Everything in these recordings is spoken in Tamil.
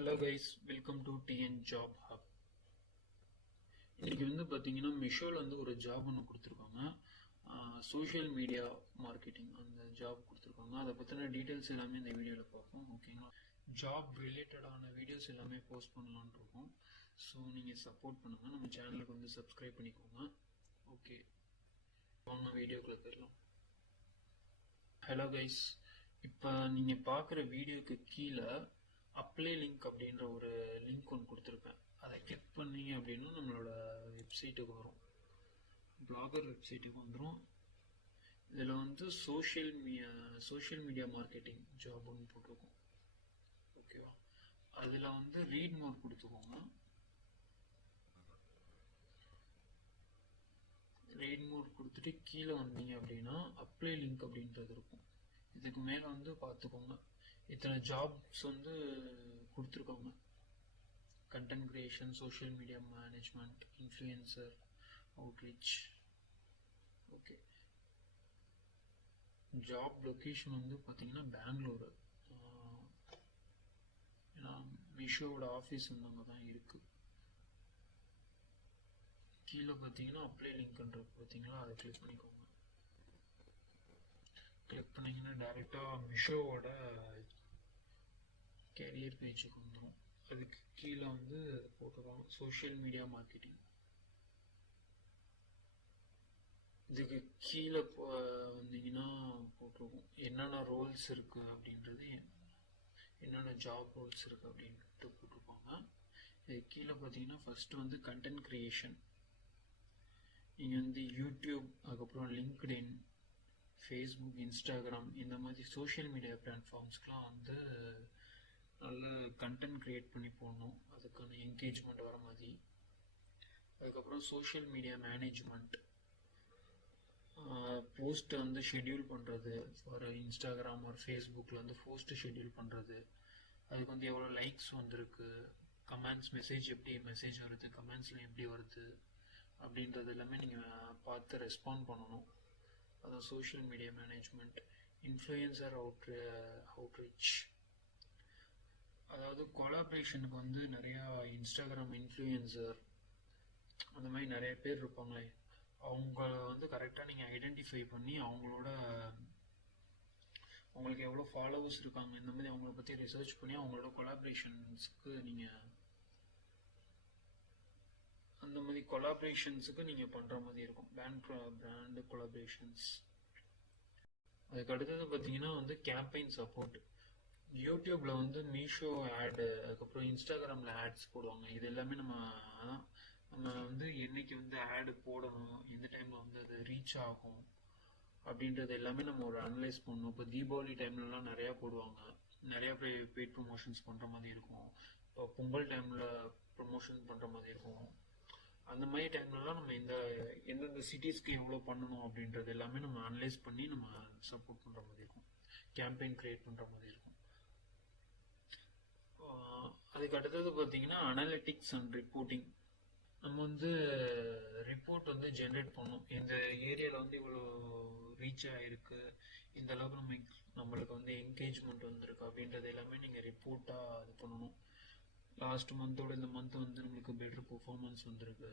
Hello guys, welcome to TN Job Hub. இன்னைக்கு பார்த்தீங்கன்னா மிஷோவில் ஒரு ஜாப் ஒன்று கொடுத்துருக்காங்க. சோஷியல் மீடியா மார்க்கெட்டிங் அந்த ஜாப் கொடுத்துருக்காங்க. அதை பற்றின டீட்டெயில்ஸ் எல்லாமே இந்த வீடியோவில் பார்ப்போம். ஓகேங்களா? ஜாப் ரிலேட்டடான வீடியோஸ் எல்லாமே போஸ்ட் பண்ணலான் இருக்கோம். ஸோ நீங்கள் சப்போர்ட் பண்ணுங்கள். நம்ம சேனலுக்கு சப்ஸ்கிரைப் பண்ணிக்கோங்க. ஓகே, வாங்க வீடியோக்குள்ள போயிடலாம். ஹலோ கைஸ், இப்போ நீங்கள் பார்க்குற வீடியோக்கு கீழே அப்ளை லிங்க் அப்படின்ற ஒரு லிங்க் ஒன்று கொடுத்துருப்பேன். அதை கிளிக் பண்ணீங்க அப்படின்னா நம்மளோட வெப்சைட்டுக்கு வரும், பிளாகர் வெப்சைட்டுக்கு வந்துடும். இதில் சோஷியல் மீடியா மார்க்கெட்டிங் ஜாப் ஒன்று போட்டிருக்கோம். ஓகேவா? அதில் ரீட் மோர் கொடுத்துக்கோங்க. ரீட் மோர் கொடுத்துட்டு கீழே வந்தீங்க அப்படின்னா அப்ளை லிங்க் அப்படின்றது இருக்கும். இதுக்கு மேலே பார்த்துக்கோங்க, இத்தனை ஜாப்ஸ் கொடுத்துருக்காங்க. Content creation, social media management, influencer, outreach. Okay, job location பார்த்தீங்கன்னா பெங்களூரு. ஏன்னா மிஷோவோட ஆஃபீஸ் அங்கே தான் இருக்குது. கீழே பார்த்தீங்கன்னா அப்ளை லிங்க்ன்றது பார்த்தீங்களா, அதை கிளிக் பண்ணிக்கோங்க. கிளிக் பண்ணிங்கன்னா டைரெக்டாக மிஷோவோட கேரியர் பேஜுக்கு வந்துடும். அதுக்கு கீழே போட்டிருக்காங்க சோஷியல் மீடியா மார்க்கெட்டிங். இதுக்கு கீழே வந்தீங்கன்னா போட்டிருக்கோம் என்னென்ன ரோல்ஸ் இருக்குது அப்படின்றது, என்னென்ன ஜாப் ரோல்ஸ் இருக்குது அப்படின்ட்டு போட்டிருப்பாங்க. இது கீழே பார்த்தீங்கன்னா ஃபஸ்ட்டு கண்டென்ட் கிரியேஷன். நீங்கள் யூடியூப், அதுக்கப்புறம் லிங்க்டின், ஃபேஸ்புக், இன்ஸ்டாகிராம் இந்த மாதிரி சோஷியல் மீடியா பிளாட்ஃபார்ம்ஸ்க்கெலாம் நல்ல கண்டென்ட் க்ரியேட் பண்ணி போடணும், அதுக்கான என்கேஜ்மெண்ட் வர மாதிரி. அதுக்கப்புறம் social media management, post schedule பண்ணுறது ஃபார் இன்ஸ்டாகிராம் ஒரு ஃபேஸ்புக்கில் போஸ்ட் ஷெட்யூல் பண்ணுறது, அதுக்கு எவ்வளோ லைக்ஸ் வந்திருக்கு, கமெண்ட்ஸ் எப்படி மெசேஜ் வருது, கமெண்ட்ஸில் எப்படி வருது அப்படின்றது எல்லாமே நீங்கள் பார்த்து ரெஸ்பாண்ட் பண்ணணும். அதான் social media management. Influencer outreach, அதாவது கொலாபரேஷனுக்கு நிறையா இன்ஸ்டாகிராம் இன்ஃப்ளூயன்சர் அந்த மாதிரி நிறைய பேர் இருப்பாங்க. அவங்கள கரெக்டாக நீங்கள் ஐடென்டிஃபை பண்ணி அவங்களுக்கு எவ்வளோ ஃபாலோவர்ஸ் இருக்காங்க இந்த மாதிரி அவங்கள பற்றி ரிசர்ச் பண்ணி அவங்களோட கொலாபரேஷன்ஸுக்கு நீங்கள் பண்ணுற மாதிரி இருக்கும். Brand collaborations. அதுக்கு அடுத்தது பார்த்தீங்கன்னா கேம்பெயின் சப்போர்ட். யூடியூப்ல மீஷோ ஆடு, அதுக்கப்புறம் இன்ஸ்டாகிராமில் ஆட்ஸ் போடுவாங்க. இது எல்லாமே நம்ம என்னைக்கு ஆடு போடணும், எந்த டைமில் அது ரீச் ஆகும் அப்படின்றது எல்லாமே நம்ம ஒரு அனலைஸ் பண்ணணும். இப்போ தீபாவளி டைம்லலாம் நிறையா போடுவாங்க, நிறையா பெய்ட் ப்ரொமோஷன்ஸ் பண்ணுற மாதிரி இருக்கும். இப்போ பொங்கல் டைமில் ப்ரொமோஷன் பண்ணுற மாதிரி இருக்கும். அந்த மாதிரி டைம்லலாம் நம்ம எந்தெந்த சிட்டிஸ்க்கு எவ்வளோ பண்ணணும் அப்படின்றது எல்லாமே நம்ம அனலைஸ் பண்ணி நம்ம சப்போர்ட் பண்ணுற மாதிரி இருக்கும், கேம்பெயின் கிரியேட் பண்ணுற மாதிரி இருக்கும். அதுக்கு அடுத்தது பார்த்தீங்கன்னா அனலிட்டிக்ஸ் அண்ட் ரிப்போர்ட்டிங். நம்ம ரிப்போர்ட் ஜென்ரேட் பண்ணணும். இந்த ஏரியாவில் இவ்வளோ ரீச் ஆகிருக்கு, இந்த அளவுக்கு நம்மளுக்கு என்கேஜ்மெண்ட் வந்திருக்கு அப்படின்றது எல்லாமே நீங்கள் ரிப்போர்ட்டாக இது பண்ணணும். லாஸ்ட் மந்தோட இந்த மந்த் நம்மளுக்கு பெட்டர் பெர்ஃபார்மன்ஸ் வந்திருக்கு,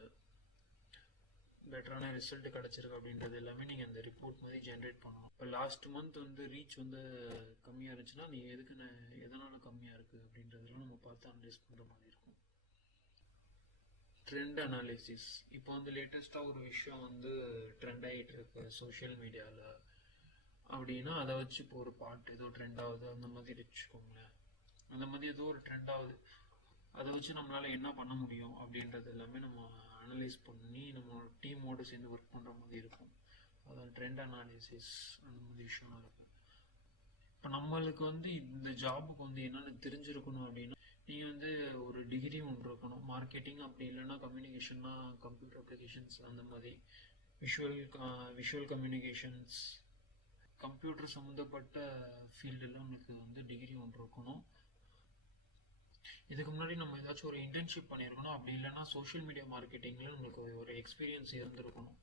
பெட்டரான ரிசல்ட் கிடச்சிருக்கு அப்படின்றது எல்லாமே நீங்கள் அந்த ரிப்போர்ட் மாதிரி ஜென்ரேட் பண்ணணும். இப்போ லாஸ்ட் மந்த் ரீச் கம்மியாக இருந்துச்சுன்னா நீ எதனால கம்மியாக இருக்குது அப்படின்றதெல்லாம் நம்ம பார்த்து அனலைஸ் பண்ணுற மாதிரி இருக்கும். Trend analysis. இப்போ லேட்டஸ்ட்டாக ஒரு விஷயம் ட்ரெண்ட் ஆகிட்டு இருக்கு சோஷியல் மீடியாவில் அப்படின்னா அதை வச்சு இப்போ ஒரு பாட்டு ஏதோ ட்ரெண்ட் ஆகுது அந்த மாதிரி வச்சுக்கோங்களேன். அந்த மாதிரி ஏதோ ஒரு ட்ரெண்ட் ஆகுது, அதை வச்சு நம்மளால் என்ன பண்ண முடியும் அப்படின்றது எல்லாமே நம்ம அனலைஸ் பண்ணி நம்ம டீமோடு சேர்ந்து ஒர்க் பண்ணுற மாதிரி இருக்கும். அதான் ட்ரெண்ட் அனாலிசிஸ் அந்த மாதிரி விஷயம் இருக்குது. இப்போ நம்மளுக்கு இந்த ஜாபுக்கு என்னென்ன தெரிஞ்சிருக்கணும் அப்படின்னா, நீங்கள் ஒரு டிகிரி ஒன்று இருக்கணும், மார்க்கெட்டிங் அப்படி இல்லைன்னா கம்யூனிகேஷன்னா கம்ப்யூட்டர் அப்ளிகேஷன்ஸ் அந்த மாதிரி, விஷுவல் கம்யூனிகேஷன்ஸ், கம்ப்யூட்டர் சம்மந்தப்பட்ட ஃபீல்டில் உங்களுக்கு டிகிரி ஒன்று இருக்கணும். இதுக்கு முன்னாடி நம்ம ஏதாச்சும் ஒரு இன்டர்ன்ஷிப் பண்ணியிருக்கணும், அப்படி இல்லைன்னா சோஷியல் மீடியா மார்க்கெட்டிங்கில் நம்மளுக்கு ஒரு எக்ஸ்பீரியன்ஸ் இருந்திருக்கணும்.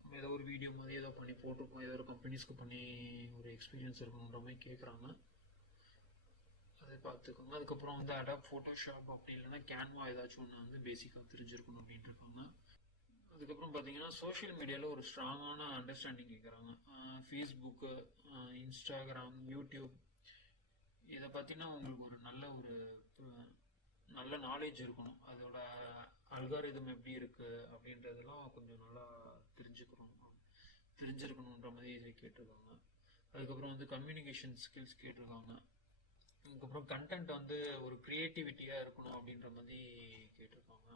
நம்ம ஏதோ ஒரு வீடியோ மாதிரி ஏதோ பண்ணி போட்டிருக்கோம், ஏதோ ஒரு கம்பெனிஸ்க்கு பண்ணி ஒரு எக்ஸ்பீரியன்ஸ் இருக்கணுன்ற மாதிரி கேட்குறாங்க. அது பார்த்துக்கோங்க. அதுக்கப்புறம் வந்து அடாப் ஃபோட்டோஷாப் அப்படி இல்லைன்னா கேன்வா ஏதாச்சும் ஒன்று வந்து பேசிக்காக தெரிஞ்சிருக்கணும் அப்படின்ட்டு இருக்காங்க. அதுக்கப்புறம் பார்த்தீங்கன்னா சோஷியல் மீடியாவில் ஒரு ஸ்ட்ராங்கான அண்டர்ஸ்டாண்டிங் கேட்குறாங்க. ஃபேஸ்புக்கு, இன்ஸ்டாகிராம், யூடியூப் இதை பற்றினா உங்களுக்கு ஒரு நல்ல நாலேஜ் இருக்கணும். அதோட அல்காரிதம் எப்படி இருக்குது அப்படின்றதெல்லாம் கொஞ்சம் நல்லா தெரிஞ்சிருக்கணுன்ற மாதிரி இதை கேட்டிருக்காங்க. அதுக்கப்புறம் வந்து கம்யூனிகேஷன் ஸ்கில்ஸ் கேட்டிருக்காங்க. அதுக்கப்புறம் கண்டென்ட் வந்து ஒரு க்ரியேட்டிவிட்டியாக இருக்கணும் அப்படின்ற மாதிரி கேட்டிருக்காங்க.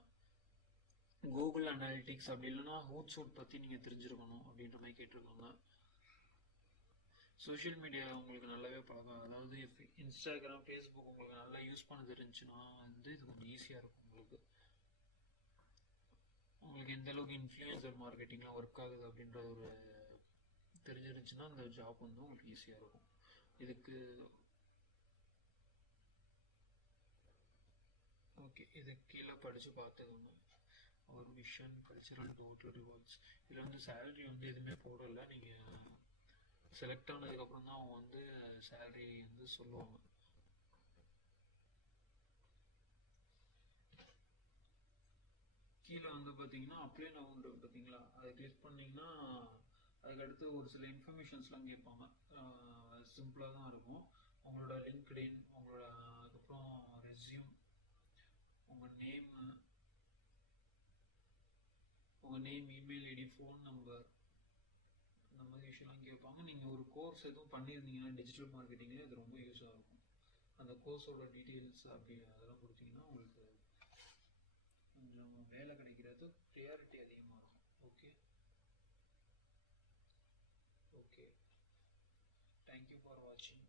கூகுள் அனாலிட்டிக்ஸ் அப்படி இல்லைன்னா ஹூட்சூட் பற்றி நீங்கள் தெரிஞ்சிருக்கணும் அப்படின்ற மாதிரி கேட்டிருக்காங்க. சோஷியல் மீடியா உங்களுக்கு நல்லாவே பழக்கம், அதாவது இன்ஸ்டாகிராம், ஃபேஸ்புக் உங்களுக்கு நல்லா யூஸ் பண்ண தெரிஞ்சுன்னா வந்து இது கொஞ்சம் ஈஸியாக இருக்கும். உங்களுக்கு எந்த அளவுக்கு இன்ஃப்ளூயன்சர் மார்க்கெட்டிங்லாம் ஒர்க் ஆகுது அப்படின்ற ஒரு தெரிஞ்சிருந்துச்சுன்னா அந்த ஜாப் வந்து உங்களுக்கு ஈஸியாக இருக்கும். இதுக்கு ஓகே, இது கீழே படித்து பார்த்துக்கோங்க. ஒரு விஷன் கல்ச்சரல் டோட்டல் ரிவார்ட்ஸ். இதில் வந்து சேலரி வந்து எதுவுமே போடலை. நீங்கள் செலக்ட் ஆனதுக்கப்புறம் தான் அவங்க வந்து சேலரி வந்து சொல்லுவாங்க. கீழே வந்து பார்த்தீங்கன்னா அப்ளை நவுன் இருக்கு பார்த்தீங்களா, அதை கிளிக் பண்ணிங்கன்னா அதுக்கடுத்து ஒரு சில இன்ஃபர்மேஷன்ஸ்லாம் கேட்பாங்க. சிம்பிளாக தான் இருக்கும். உங்களோட லிங்க்டின், உங்களோட அதுக்கப்புறம் ரெஸ்யூம், உங்கள் name, email ID, phone number, அந்த மாதிரி விஷயம்லாம் கேட்பாங்க. நீங்கள் ஒரு கோர்ஸ் எதுவும் பண்ணியிருந்தீங்கன்னா டிஜிட்டல் மார்க்கெட்டிங்கு அது ரொம்ப யூஸாக இருக்கும். அந்த கோர்ஸோட டீட்டெயில்ஸ் அப்படி அதெல்லாம் கொடுத்தீங்கன்னா உங்களுக்கு கொஞ்சம் வேலை கிடைக்கிறது ப்ரியாரிட்டி அதிகமாக இருக்கும். ஓகே ஓகே, தேங்க்யூ ஃபார் வாட்சிங்.